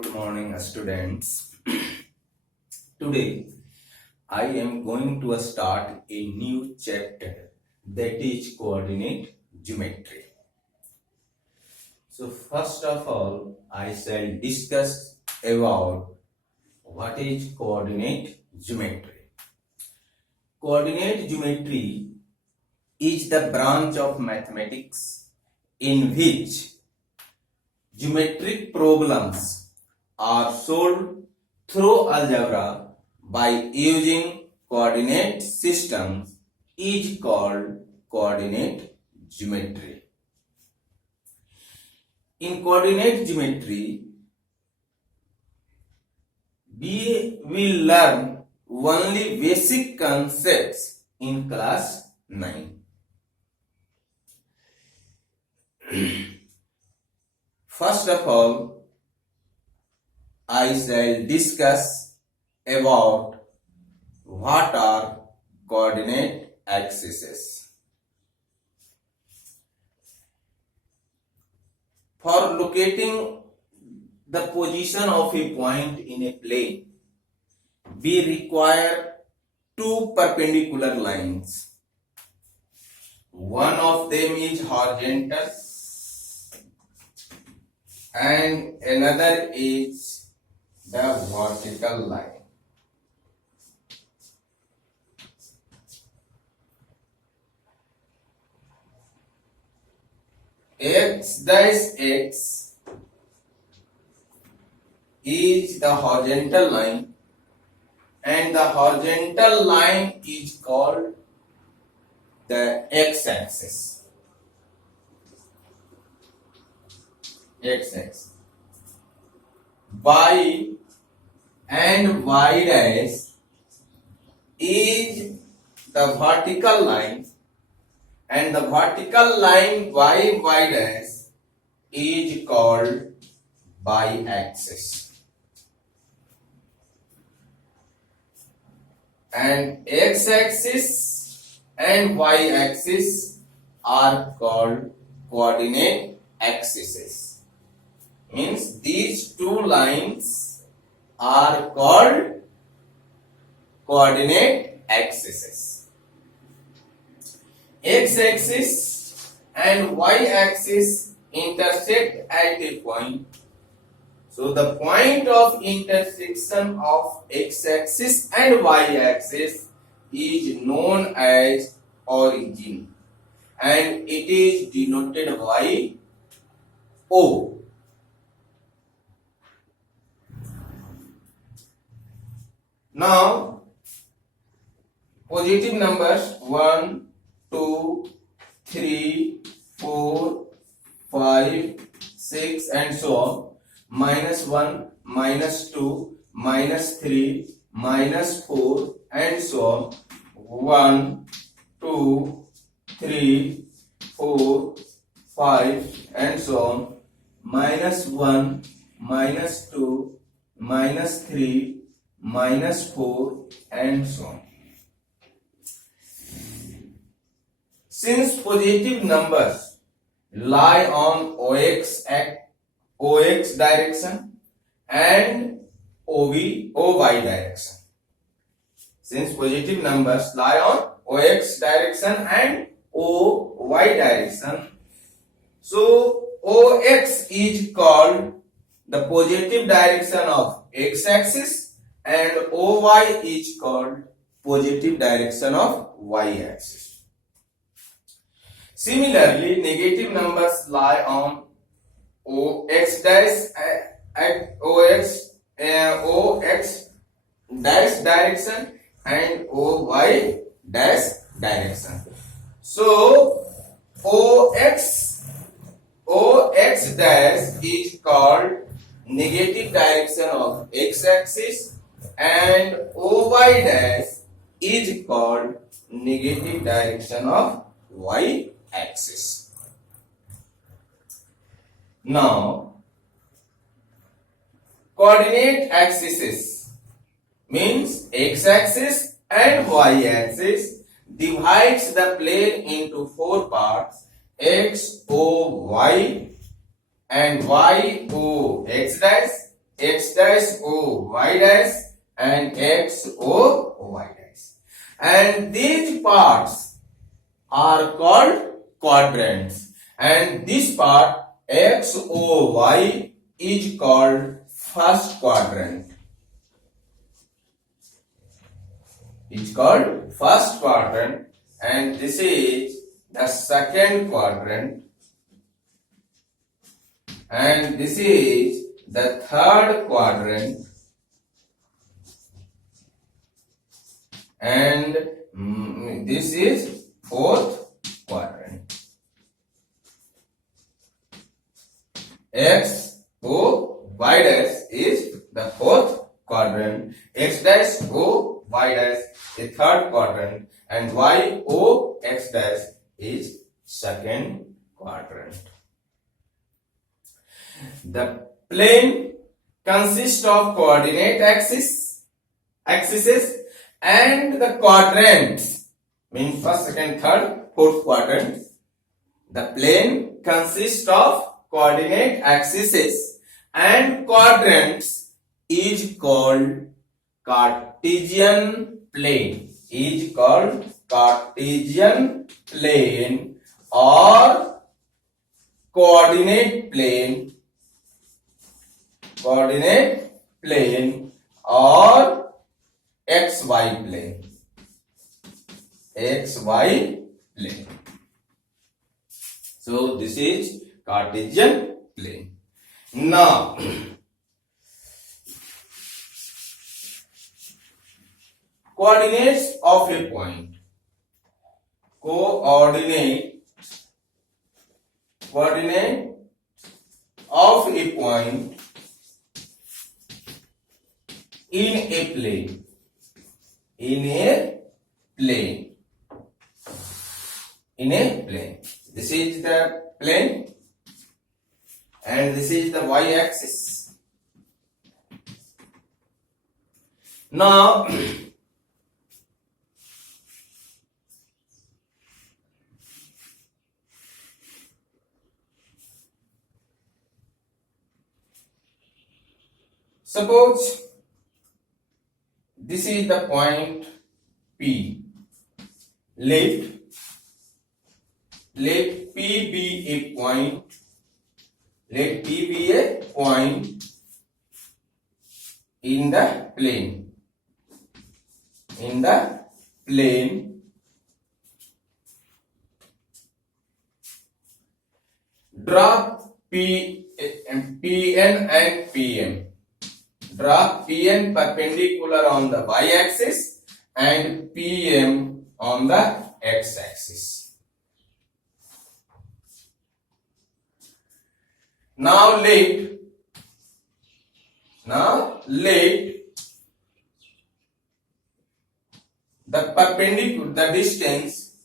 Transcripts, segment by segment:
Good morning, students. Today, I am going to start a new chapter that is coordinate geometry. So, first of all, I shall discuss about what is coordinate geometry. Coordinate geometry is the branch of mathematics in which geometric problems are solved through algebra by using coordinate systems is called coordinate geometry. In coordinate geometry, we will learn only basic concepts in class 9. First of all, I shall discuss about what are coordinate axes. For locating the position of a point in a plane, we require two perpendicular lines. One of them is horizontal and another is the vertical line. X dash x is the horizontal line and the horizontal line is called the x-axis. X-axis. Y and y dash is the vertical line and the vertical line y dash is called y-axis. And x-axis and y-axis are called coordinate axes. Means these two lines are called coordinate axes. X-axis and y-axis intersect at a point. So the point of intersection of x-axis and y-axis is known as origin and it is denoted by O. Now, positive numbers 1, 2, 3, 4, 5, 6 and so on. Minus 1, minus 2, minus 3, minus 4 and so on. 1, 2, 3, 4, 5 and so on. Minus 1, minus 2, minus 3, minus 4 and so on. Since positive numbers lie on OX direction and OY direction. Since positive numbers lie on OX direction and OY direction, so OX is called the positive direction of x-axis and OY is called positive direction of y-axis. Similarly, negative numbers lie on OX dash at OX dash direction and OY dash direction. So OX dash is called negative direction of x-axis and OY dash is called negative direction of y-axis. Now, coordinate axes means x-axis and y-axis divides the plane into four parts: x, o, y and y, o, x dash x dash o y dash and x o y dash. And these parts are called quadrants. And this part x o y is called first quadrant. It's called first quadrant, and this is the second quadrant, and this is the third quadrant, and this is fourth quadrant. X O Y dash is the fourth quadrant, X dash O Y dash is third quadrant, and Y O X dash is second quadrant. The plane consists of coordinate axes and the quadrants, means first, second, third, fourth quadrant. The plane consists of coordinate axes and quadrants is called Cartesian plane. Is called Cartesian plane or coordinate plane or XY plane. XY plane. So this is Cartesian plane. Now coordinates of a point. Coordinate of a point in a plane. This is the plane and this is the y-axis. Now suppose this is the point P. Let P be a point. Let P be a point in the plane. Draw Pn and Pm. Draw Pn perpendicular on the y-axis and Pm on the x-axis. Now let the distance.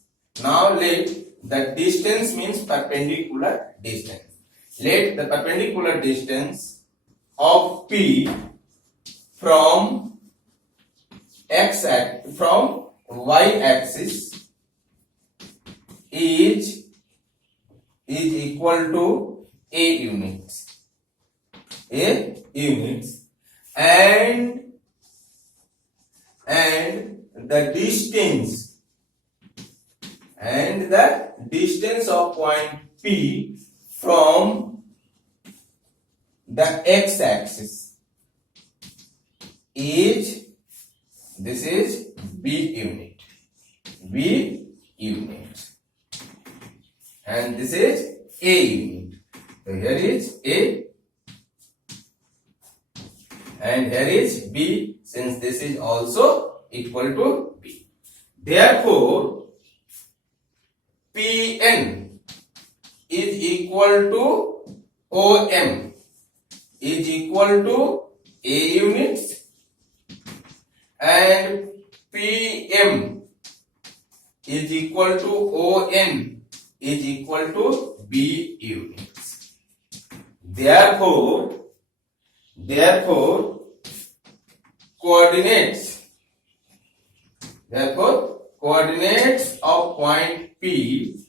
Now let the distance means perpendicular distance. Let the perpendicular distance of P from y-axis is equal to a units, and the distance of point P from the x-axis is, this is b unit, and this is a unit. So here is A and here is B, since this is also equal to B. Therefore, Pn is equal to OM is equal to A units, and Pm is equal to ON is equal to B units. Therefore, coordinates of point P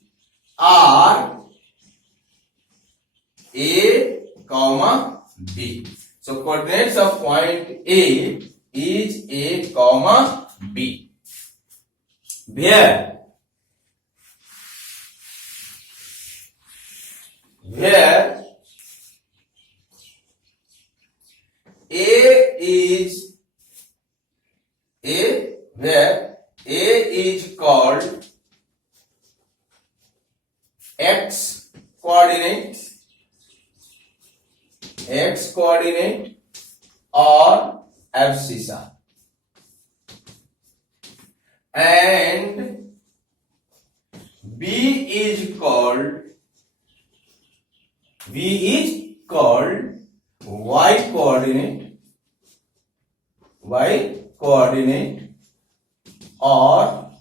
are A, B. So coordinates of point A is A comma B, where where A is called x coordinate or abscissa, and B is called y coordinate or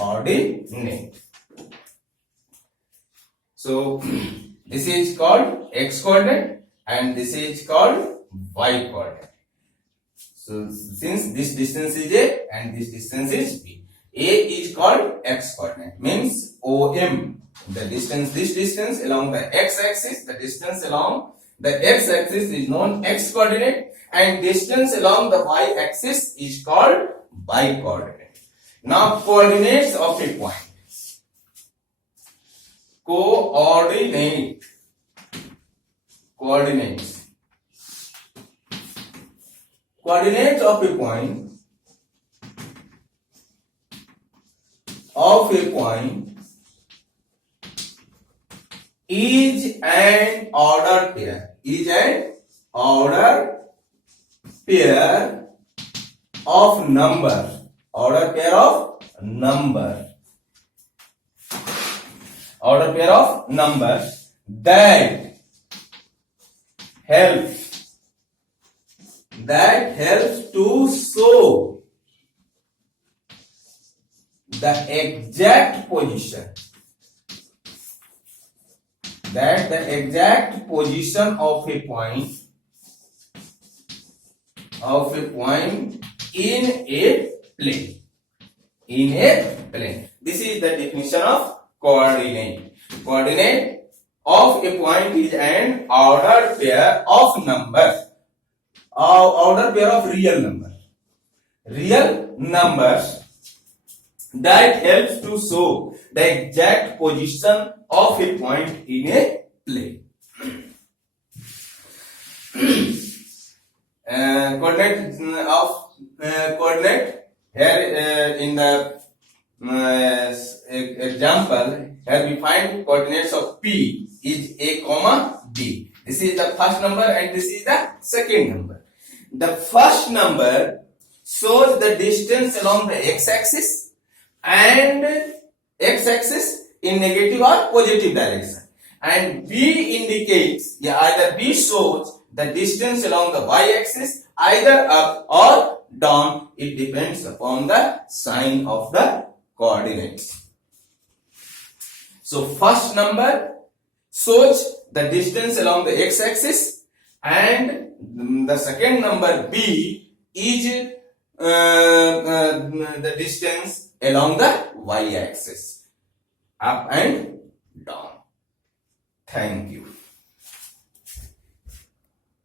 ordinate. So this is called x coordinate and this is called y coordinate. So since this distance is A and this distance is B, A is called x coordinate, means OM. The distance, this distance along the x axis, the distance along the x axis is known x coordinate, and distance along the y axis is called y coordinate. Now coordinates of a point. Coordinates of a point is an order pair of numbers that helps to show the exact position of a point in a plane. This is the definition of coordinate. Coordinate of a point is an ordered pair of numbers, ordered pair of real numbers that helps to show the exact position of a point in a plane. Coordinate here in the example, here we find coordinates of P is A comma B. This is the first number and this is the second number. The first number shows the distance along the x-axis and x-axis in negative or positive direction, and B indicates, either B shows the distance along the y-axis either up or down. It depends upon the sign of the coordinates. So first number shows the distance along the x-axis, and the second number B is the distance along the y-axis, up and down. Thank you.